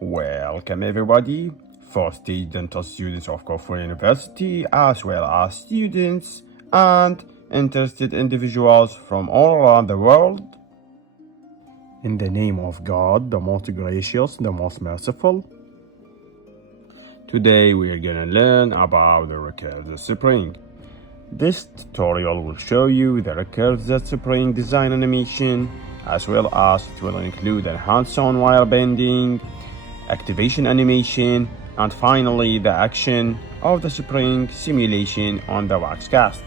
Welcome everybody, first stage dental students of Kofur University, as well as students and interested individuals from all around the world. In the name of God, the most gracious, the most merciful. Today we are gonna learn about the Recurved Z-spring. This tutorial will show you the Recurved Z-spring design animation, as well as it will include enhanced on wire bending, activation animation, and finally the action of the spring simulation on the wax cast.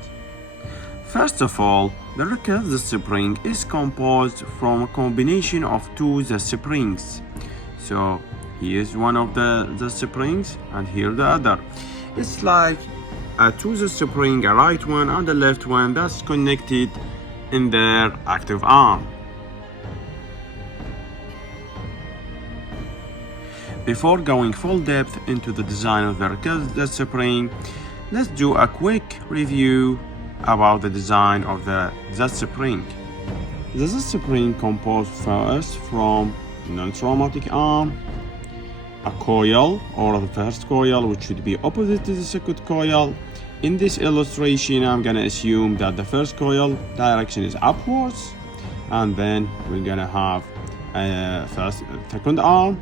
First of all, the Recurved Z-spring is composed from a combination of two Z-springs. So here's one of the Z-springs and here the other. It's like a two Z-spring, a right one and a left one, that's connected in their active arm. Before going full depth into the design of the Recurved Z-spring, let's do a quick review about the design of the Z-spring. The Z-spring composed first from non-traumatic arm, a coil or the first coil which should be opposite to the second coil. In this illustration, I'm gonna assume that the first coil direction is upwards, and then we're gonna have a second arm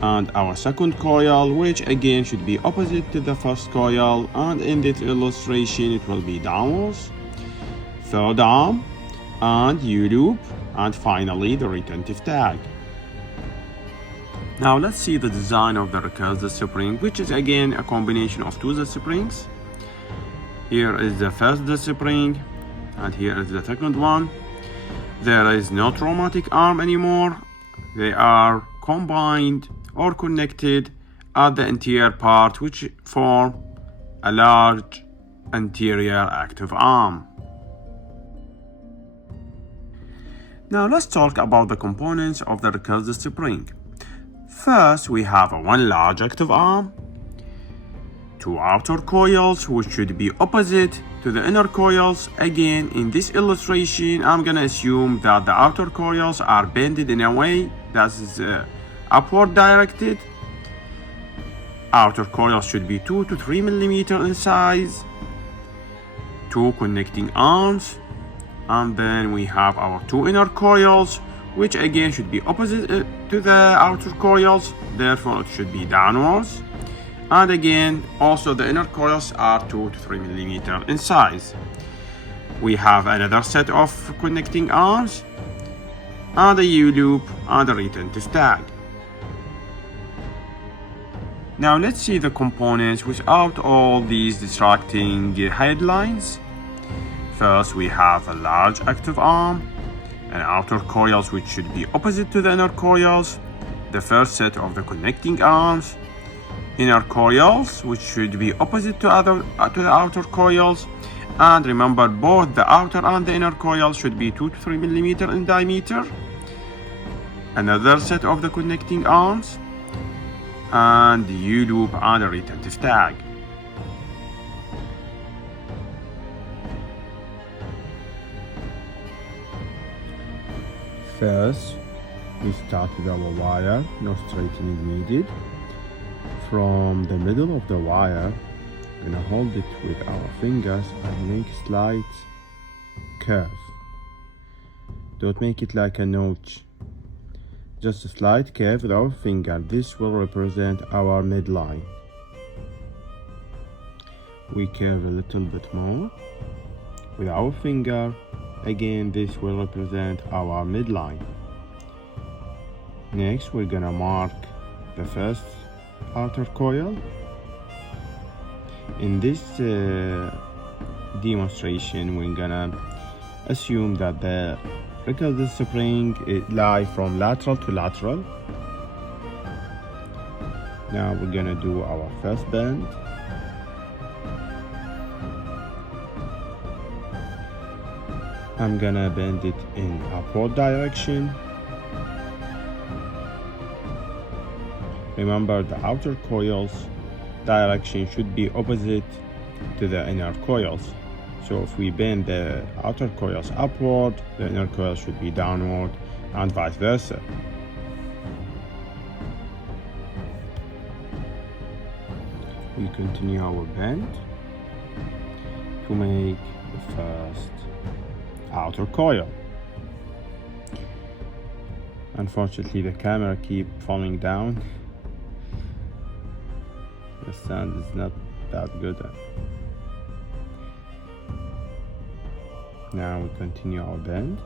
and our second coil, which again should be opposite to the first coil, and in this illustration it will be downwards, third arm and U-loop, and finally the retentive tag. Now let's see the design of the Recurved Z-spring, which is again a combination of two Z-springs. Here is the first Z-spring and here is the second one. There is no traumatic arm anymore. They are combined or connected at the anterior part, which form a large anterior active arm. Now let's talk about the components of the Recurved Z-spring. First, we have one large active arm, two outer coils which should be opposite to the inner coils. Again, in this illustration, I'm gonna assume that the outer coils are bended in a way that is upward directed. Outer coils should be 2 to 3 millimeters in size, two connecting arms, and then we have our two inner coils, which again should be opposite to the outer coils, therefore it should be downwards. And again, also the inner coils are 2 to 3 millimeters in size. We have another set of connecting arms and the U-loop and the retentive tag. Now let's see the components without all these distracting headlines. First, we have a large active arm and outer coils which should be opposite to the inner coils, the first set of the connecting arms, inner coils which should be opposite to the outer coils, and remember both the outer and the inner coils should be 2 to 3 millimeters in diameter, another set of the connecting arms, and the U-loop and a retentive tag. First, we start with our wire, no straightening needed. From the middle of the wire, we're gonna hold it with our fingers and make a slight curve. Don't make it like a notch. Just a slight curve with our finger. This will represent our midline. We curve a little bit more with our finger. Again, this will represent our midline. Next, we're gonna mark the first outer coil. In this demonstration, we're gonna assume that the Recurved Z-spring lies from lateral to lateral. Now we're gonna do our first bend. I'm gonna bend it in upward direction. Remember, the outer coils direction should be opposite to the inner coils. So if we bend the outer coils upward, the inner coils should be downward, and vice versa. we continue our bend to make the first outer coil. Unfortunately, the camera keeps falling down. The sound is not that good. Now we continue our bend.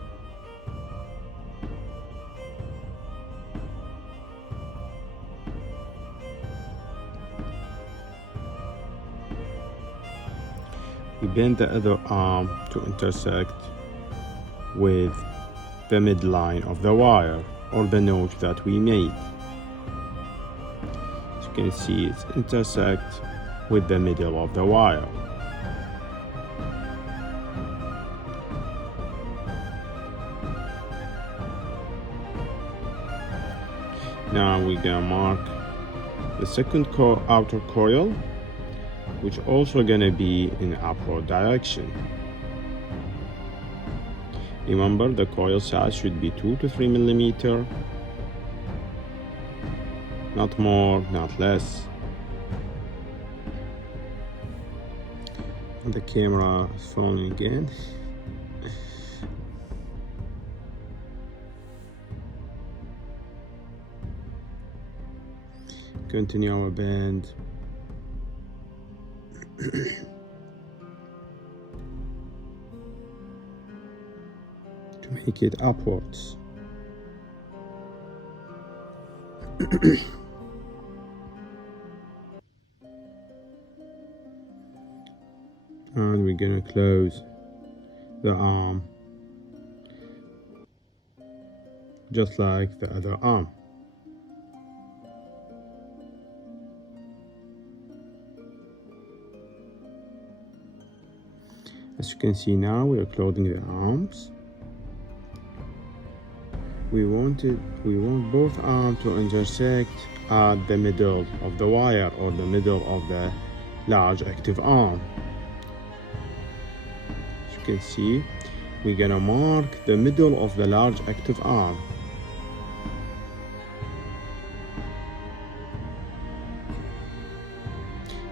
We bend the other arm to intersect with the midline of the wire or the notch that we made. As you can see, it intersects with the middle of the wire. Now we're gonna mark the second outer coil, which also gonna be in upward direction. Remember, the coil size should be 2 to 3 millimeter, not more, not less. And the camera is falling again. Continue our bend. To make it upwards. And we're gonna close the arm just like the other arm. As you can see now, we are closing the arms. We want both arms to intersect at the middle of the wire or the middle of the large active arm. As you can see, we're gonna mark the middle of the large active arm.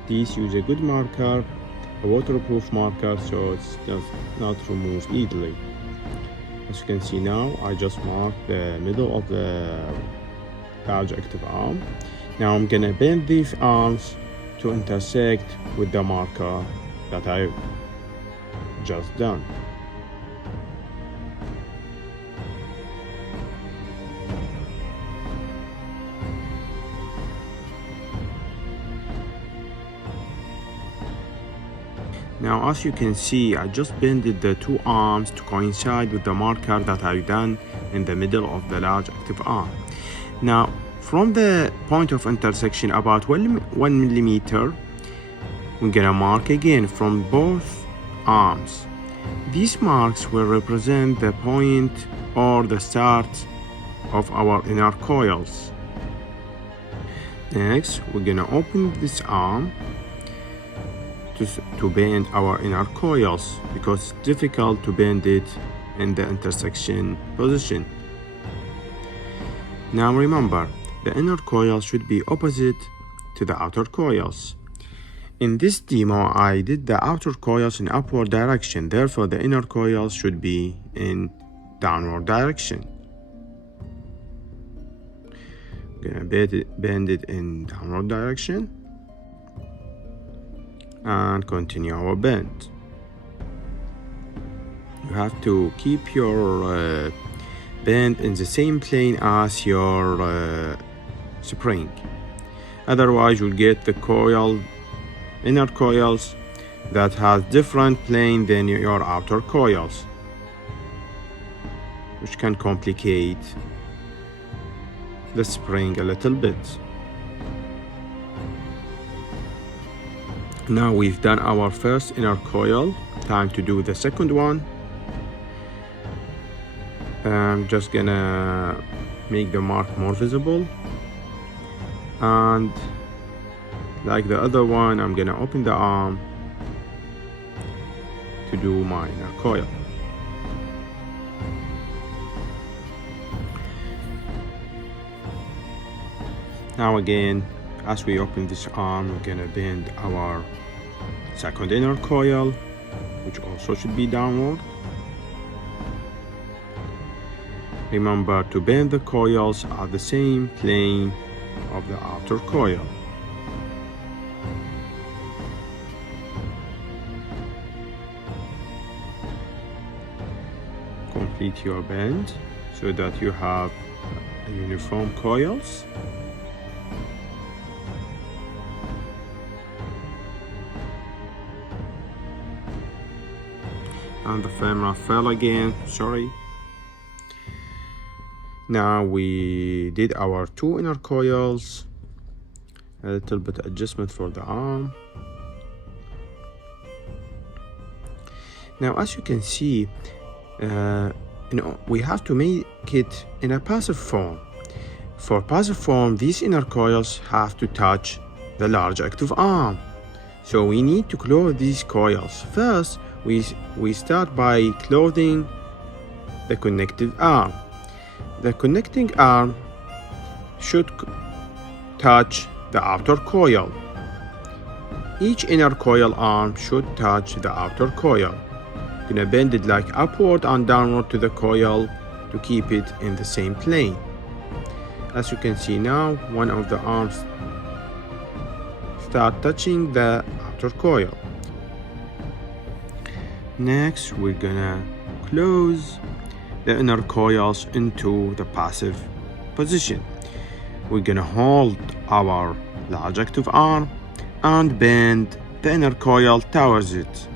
Please use a good marker, a waterproof marker, so it does not remove easily. As you can see now, I just marked the middle of the large active arm. Now I'm gonna bend these arms to intersect with the marker that I just done. Now, as you can see, I just bended the two arms to coincide with the marker that I've done in the middle of the large active arm. Now, from the point of intersection about 1 millimeter, we're gonna mark again from both arms. These marks will represent the point or the start of our inner coils. Next, we're gonna open this arm to bend our inner coils because it's difficult to bend it in the intersection position. Now remember, the inner coils should be opposite to the outer coils. In this demo, I did the outer coils in upward direction, therefore the inner coils should be in downward direction. I'm gonna bend it in downward direction and continue our bend. You have to keep your bend in the same plane as your spring. Otherwise, you'll get the inner coils that has different plane than your outer coils, which can complicate the spring a little bit. Now we've done our first inner coil, time to do the second one. I'm just gonna make the mark more visible, and like the other one, I'm gonna open the arm to do my inner coil. Now again, As we open this arm, we're gonna bend our second inner coil, which also should be downward. Remember to bend the coils at the same plane of the outer coil. Complete your bend so that you have uniform coils. And the camera fell again, sorry. Now we did our two inner coils, a little bit adjustment for the arm. Now as you can see, we have to make it in a passive form. For passive form, these inner coils have to touch the large active arm. So we need to close these coils. First, we start by closing the connected arm. The connecting arm should touch the outer coil. Each inner coil arm should touch the outer coil. Gonna bend it like upward and downward to the coil to keep it in the same plane. As you can see now, one of the arms start touching the outer coil. Next, we're gonna close the inner coils into the passive position. We're gonna hold our large active arm and bend the inner coil towards it.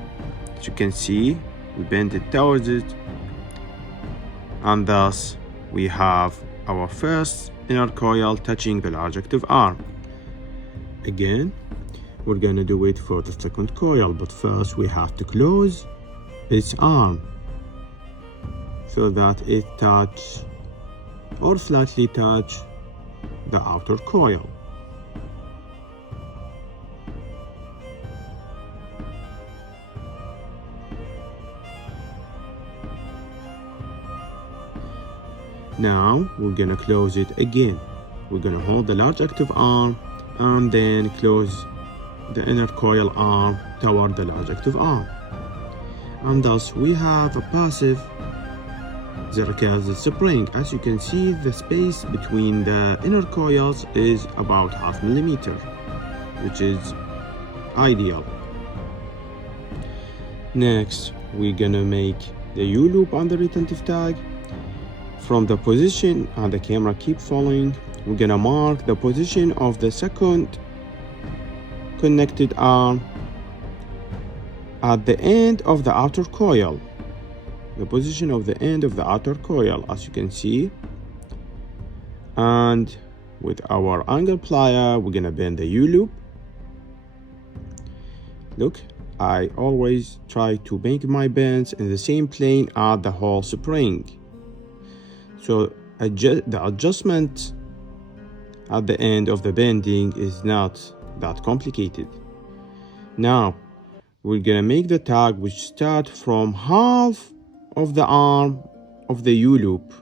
As you can see, we bend it towards it, and thus we have our first inner coil touching the large active arm. Again, we're gonna do it for the second coil, but first we have to close its arm so that it touch or slightly touch the outer coil. Now we're gonna close it again. We're gonna hold the large active arm and then close the inner coil arm toward the large active arm. And thus we have a passive Recurved Z-spring. As you can see, the space between the inner coils is about 0.5 millimeter, which is ideal. Next, we're gonna make the U-loop on the retentive tag. From the position, and the camera keep following, we're gonna mark the position of the second connected arm at the end of the outer coil. The position of the end of the outer coil, as you can see. And with our angle plier, we're gonna bend the U-loop. Look, I always try to make my bends in the same plane as the whole spring. So the adjustment at the end of the bending is not that complicated. Now, we're gonna make the tag which start from half of the arm of the U-loop,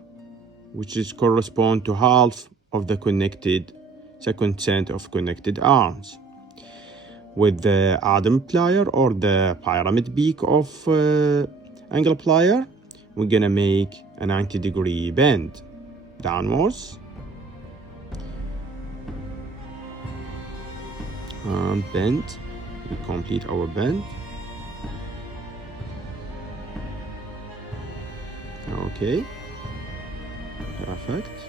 which is correspond to half of the connected second set of connected arms. With the Adam plier or the pyramid beak of angle plier, we're gonna make a 90-degree bend downwards and bend. We complete our bend. Okay, perfect.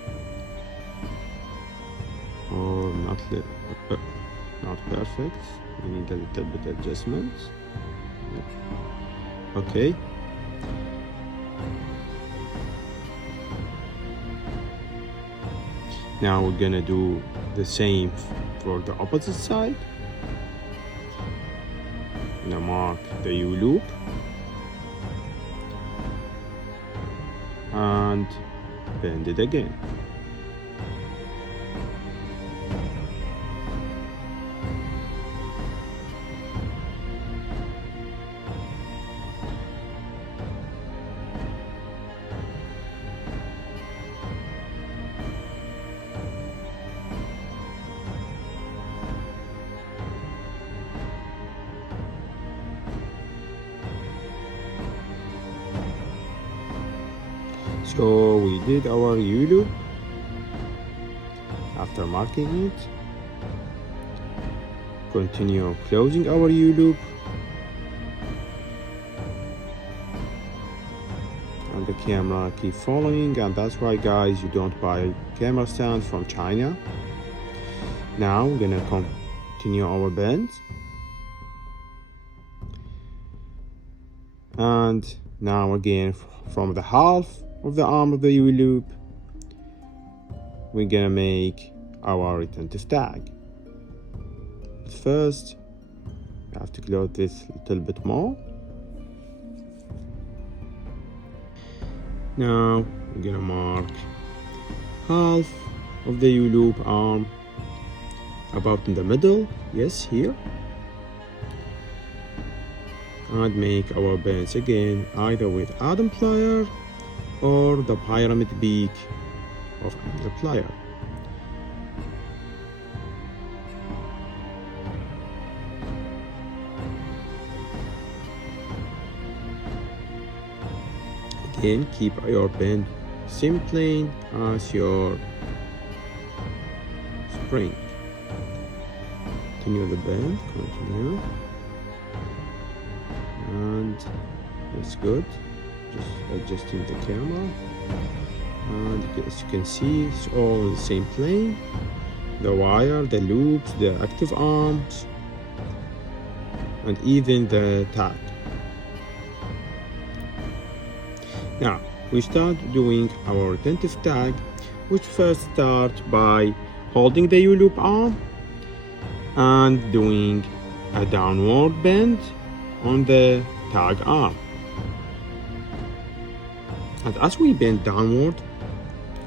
Or not perfect. We need a little bit adjustment. Okay. Now we're gonna do the same for the opposite side. Now mark the U-loop and bend it again. So we did our U-loop. After marking it, continue closing our U-loop, and the camera keep following, and that's why, guys, you don't buy camera stands from China. Now we're gonna continue our bend, and now again from the half of the arm of the U-loop we're gonna make our retentive tag. But first we have to close this a little bit more. Now we're gonna mark half of the U-loop arm about in the middle, yes, here, and make our bends again either with Adam plier or the pyramid beak of the plier. Again, keep your bend same plane as your spring. Continue the bend, continue, and that's good. Just adjusting the camera, and as you can see, it's all in the same plane. The wire, the loops, the active arms, and even the tag. Now we start doing our retentive tag, which first start by holding the U-loop arm and doing a downward bend on the tag arm. And as we bend downward,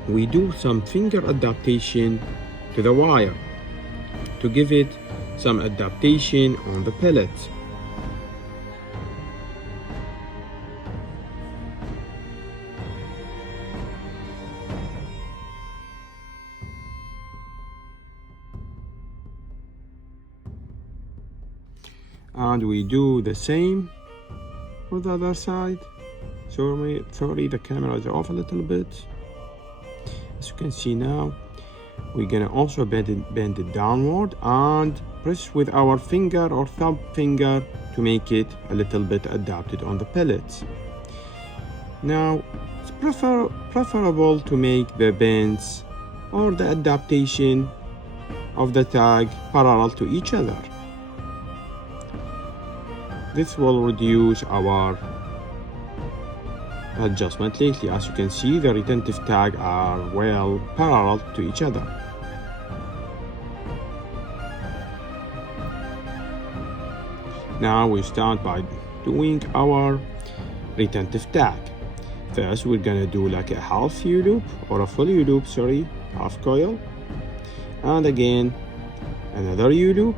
we do some finger adaptation to the wire to give it some adaptation on the pellet. And we do the same for the other side. Sorry, the camera is off a little bit. As you can see now, we're gonna also bend it downward and press with our finger or thumb finger to make it a little bit adapted on the pellets. Now, it's preferable to make the bends or the adaptation of the tag parallel to each other. This will reduce our adjustment lately. As you can see, the retentive tag are well parallel to each other. Now we start by doing our retentive tag. First, we're gonna do like a half U-loop or a full U-loop, sorry, half coil, and again another U-loop.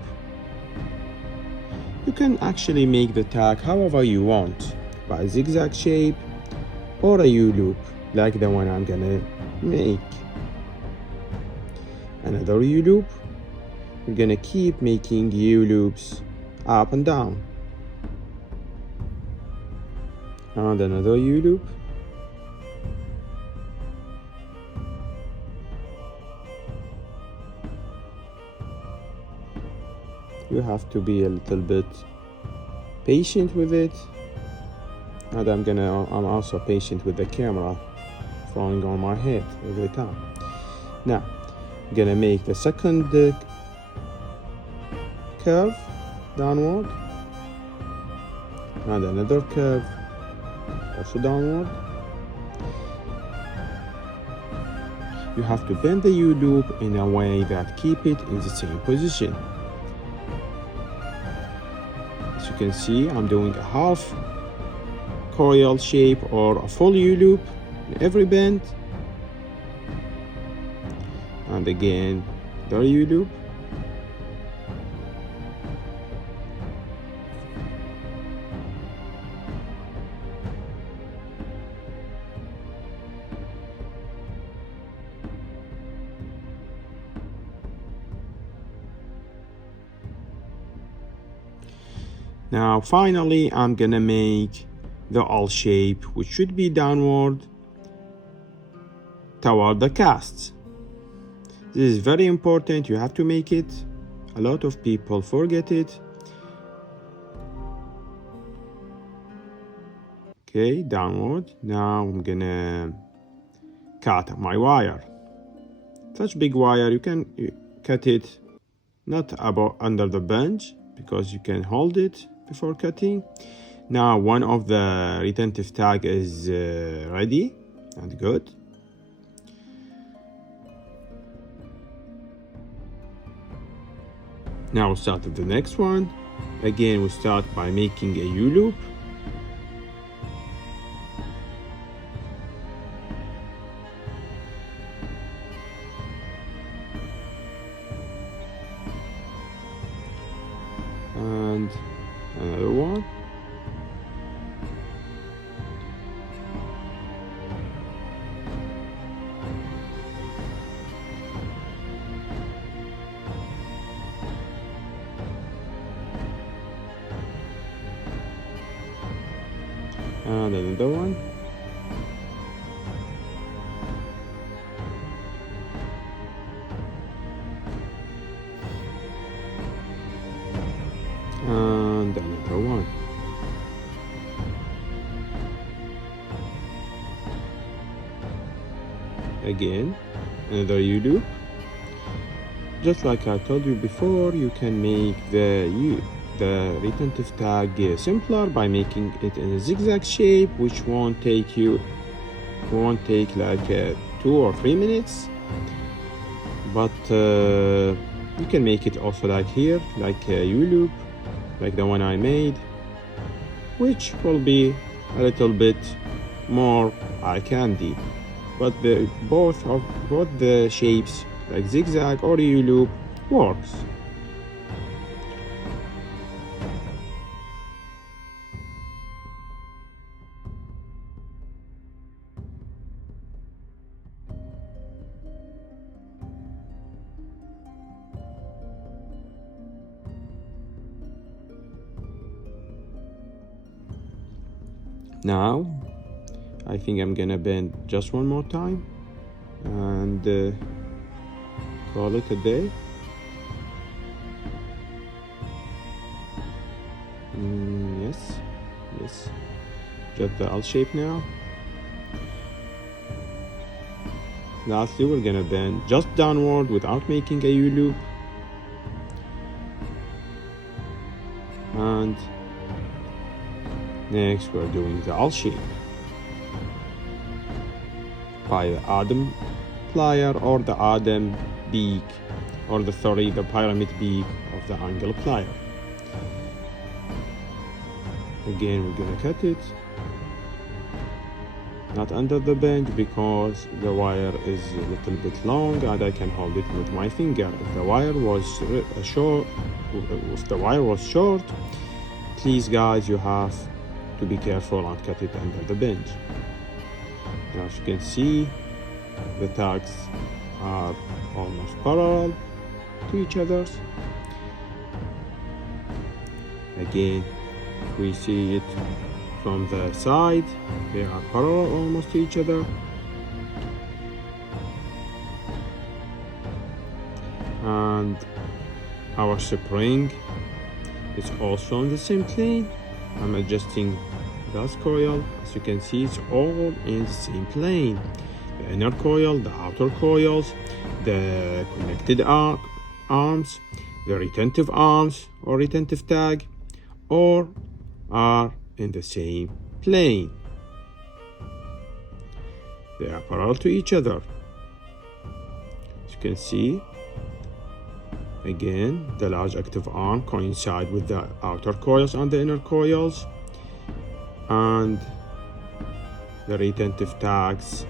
You can actually make the tag however you want, by a zigzag shape or a U-loop like the one I'm gonna make. Another U-loop. We're gonna keep making U-loops up and down, and another U-loop. You have to be a little bit patient with it, and I'm also patient with the camera falling on my head every time. Now I'm gonna make the second curve downward, and another curve also downward. You have to bend the U-loop in a way that keep it in the same position. As you can see, I'm doing a half coil shape or a full U-loop in every bend, and again the U-loop. Now finally, I'm gonna make the L shape, which should be downward toward the casts. This is very important. You have to make it. A lot of people forget it. Okay, downward. Now I'm gonna cut my wire. Such big wire, you can cut it not about under the bench because you can hold it before cutting. Now one of the retentive tag is ready and good. Now we'll start with the next one. Again, we start by making a U-loop. And another one. And another one. And another one. Again, another U-loop. Just like I told you before, you can make the retentive tag simpler by making it in a zigzag shape, which won't take like 2 or 3 minutes. But you can make it also like here, like a U-loop, like the one I made, which will be a little bit more eye candy. But both the shapes, like zigzag or U-loop, works. Now, I think I'm gonna bend just one more time and call it a day. Yes, just the L shape now. Lastly, we're gonna bend just downward without making a U-loop. And next, we're doing the L shape by the Adam plier or the Adam beak, or the pyramid beak of the angle plier. Again, we're gonna cut it, not under the bench because the wire is a little bit long and I can hold it with my finger. If the wire was short, please guys, you have to be careful and cut it under the bench. Now, as you can see, the tags are almost parallel to each other. Again, if we see it from the side, they are parallel almost to each other. And our spring is also on the same plane. I'm adjusting this coil. As you can see, it's all in the same plane. The inner coil, the outer coils, the connected arms, the retentive arms or retentive tag, or are in the same plane. They are parallel to each other. As you can see, again, the large active arm coincide with the outer coils and the inner coils, and the retentive tags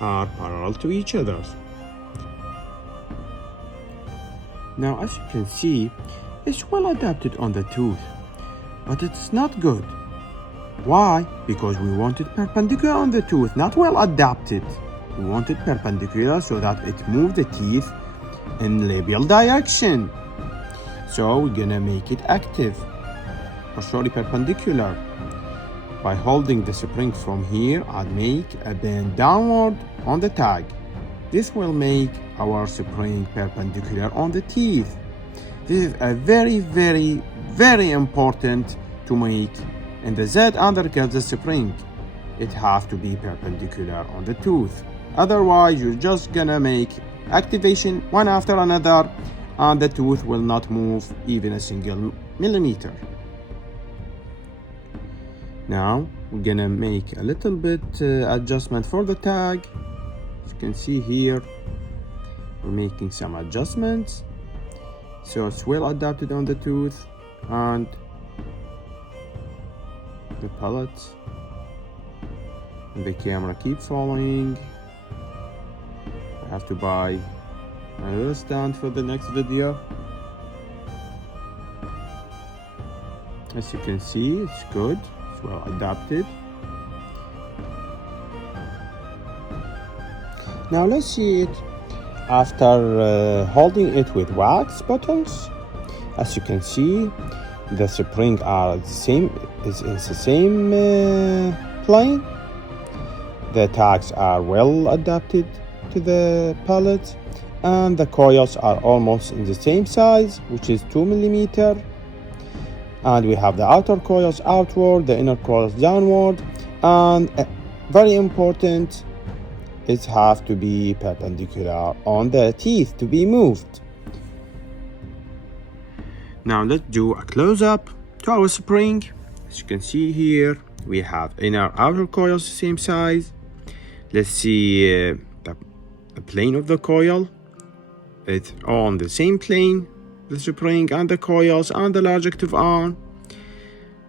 are parallel to each other. Now, as you can see, it's well adapted on the tooth, but it's not good. Why? Because we want it perpendicular on the tooth, not well adapted. We want it perpendicular so that it moves the teeth in labial direction. So we're gonna make it active, or sorry, perpendicular. By holding the spring from here, I'll make a bend downward on the tag. This will make our spring perpendicular on the teeth. This is a very important to make in the Z and the recurved Z-spring. It has to be perpendicular on the tooth. Otherwise, you're just gonna make activation one after another and the tooth will not move even a single millimeter. Now we're gonna make a little bit adjustment for the tag. As you can see here, we're making some adjustments so it's well adapted on the tooth and the palate. And the camera keep following. I have to buy another stand for the next video. As you can see, it's good. It's well adapted. Now let's see it after holding it with wax buttons. As you can see, the spring are the same. Is the same plane. The tags are well adapted to the pallet, and the coils are almost in the same size, which is 2 millimeter. And we have the outer coils outward, the inner coils downward, and very important, it has to be perpendicular on the teeth to be moved. Now let's do a close-up to our spring. As you can see here, we have inner outer coils the same size. Let's see the plane of the coil. It's on the same plane, the spring and the coils and the large active arm.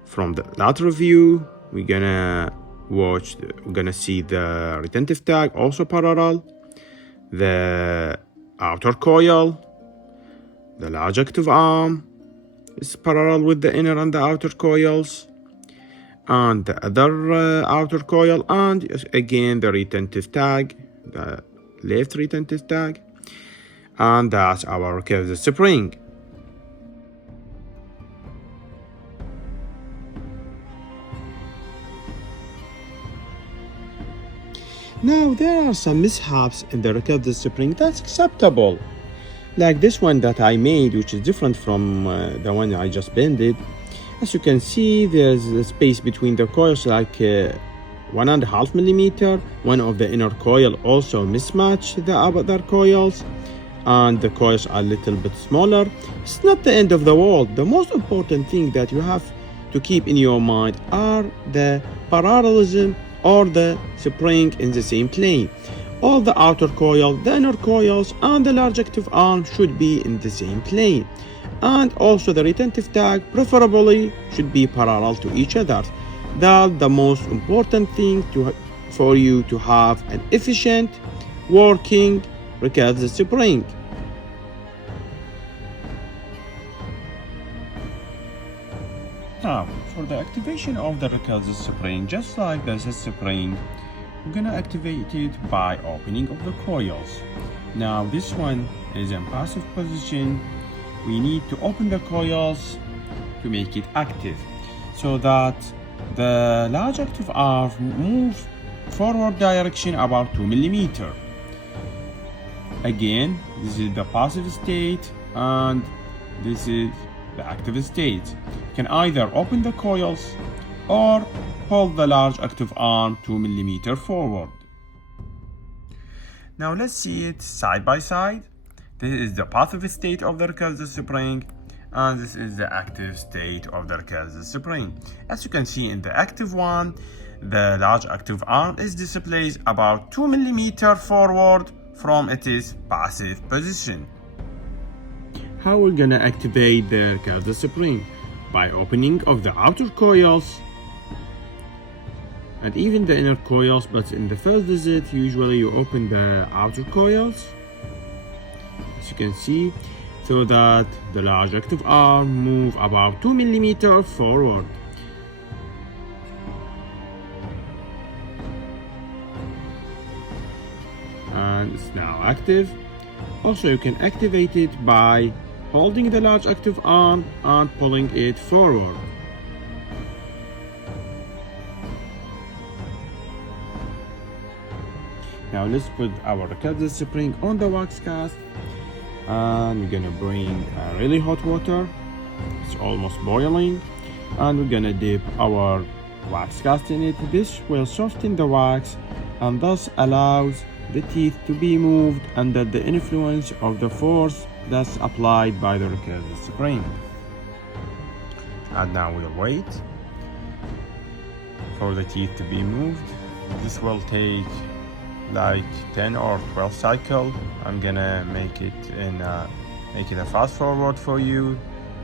From the lateral view, we're gonna see the retentive tag also parallel, the outer coil, the large active arm is parallel with the inner and the outer coils, and the other outer coil, and again the retentive tag, the left retentive tag, and that's our recurved Z-spring. Now there are some mishaps in the recurved Z-spring that's acceptable, like this one that I made, which is different from the one I just bended. As you can see, there's a space between the coils like 1.5 millimeter. One of the inner coil also mismatch the other coils, and the coils are a little bit smaller. It's not the end of the world. The most important thing that you have to keep in your mind are the parallelism or the spring in the same plane. All the outer coil, the inner coils, and the large active arm should be in the same plane. And also the retentive tag preferably should be parallel to each other. That's the most important thing for you to have an efficient working recurved Z-spring. Now, for the activation of the recurved Z-spring, just like the Z-spring, we're gonna activate it by opening of the coils. Now, this one is in passive position. We need to open the coils to make it active, so that the large active arm moves forward direction about 2 millimeter. Again, this is the passive state and this is the active state. You can either open the coils or hold the large active arm 2 millimeter forward. Now let's see it side by side. This is the passive state of the recurved Z-spring, and this is the active state of the recurved Z-spring. As you can see in the active one, the large active arm is displaced about 2 millimeter forward from its passive position. How we're gonna activate the recurved Z-spring? By opening of the outer coils and even the inner coils, but in the first visit usually you open the outer coils, as you can see, so that the large active arm move about 2 millimeter forward. And it's now active. Also, you can activate it by holding the large active arm and pulling it forward. Now let's put our recurved Z-spring on the wax cast, and we're gonna bring really hot water. It's almost boiling, and we're gonna dip our wax cast in it. This will soften the wax and thus allows the teeth to be moved under the influence of the force that's applied by the recurved Z-spring. And now we'll wait for the teeth to be moved. This will take like 10 or 12 cycles. I'm gonna make it a fast forward for you,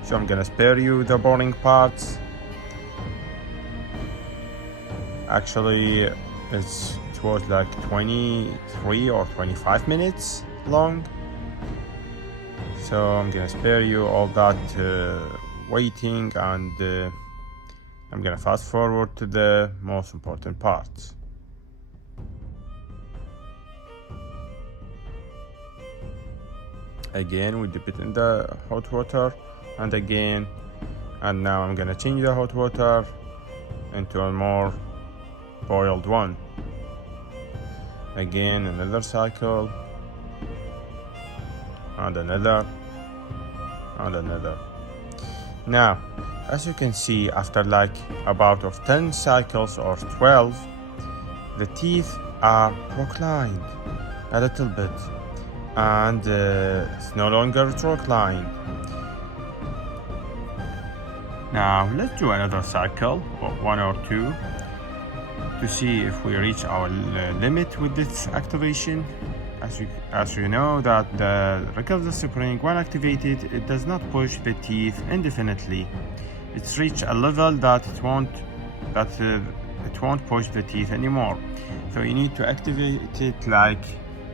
so I'm gonna spare you the boring parts. Actually, it was like 23 or 25 minutes long, so I'm gonna spare you all that waiting, and I'm gonna fast forward to the most important parts. Again, we dip it in the hot water, and again, and now I'm gonna change the hot water into a more boiled one. Again, another cycle, and another, and another. Now, as you can see, after like about 10 cycles or 12, the teeth are proclined a little bit, and it's no longer retroclined. Now let's do another cycle, or one or two, to see if we reach our limit with this activation. As you know that the recurved Z-spring, when activated, it does not push the teeth indefinitely. It's reached a level that it won't push the teeth anymore. So you need to activate it like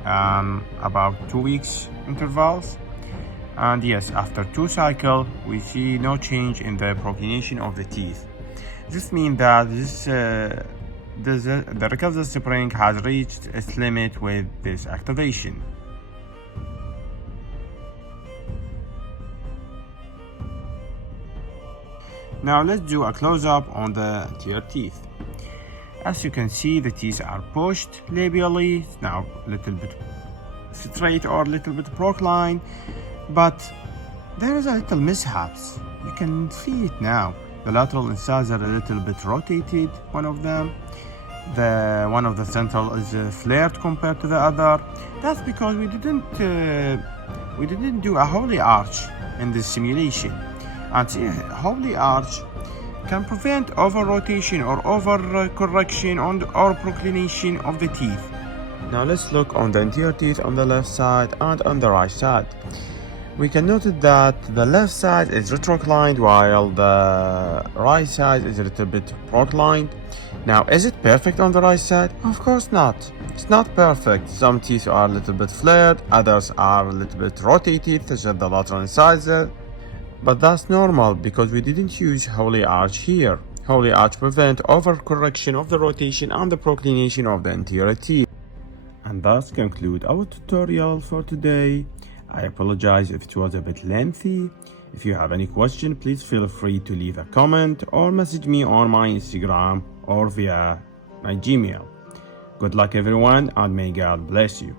about 2 weeks intervals. And yes, after 2 cycles, we see no change in the proclination of the teeth. This means that the recurved Z-spring has reached its limit with this activation. Now let's do a close-up on the anterior teeth. As you can see, the teeth are pushed labially. It's now a little bit straight or a little bit proclined, but there is a little mishaps. You can see it now. The lateral incisors are a little bit rotated, one of them. One of the central is flared compared to the other. That's because we didn't do a Holy arch in this simulation. And see, Holy arch can prevent over-rotation or over-correction or proclination of the teeth. Now let's look on the anterior teeth on the left side and on the right side. We can notice that the left side is retroclined while the right side is a little bit proclined. Now, is it perfect on the right side? Of course not. It's not perfect. Some teeth are a little bit flared, others are a little bit rotated, such as the lateral incisor. But that's normal because we didn't use Holy arch here. Holy arch prevents overcorrection of the rotation and the proclination of the anterior teeth. And thus conclude our tutorial for today. I apologize if it was a bit lengthy. If you have any question, please feel free to leave a comment or message me on my Instagram or via my Gmail. Good luck everyone, and may God bless you.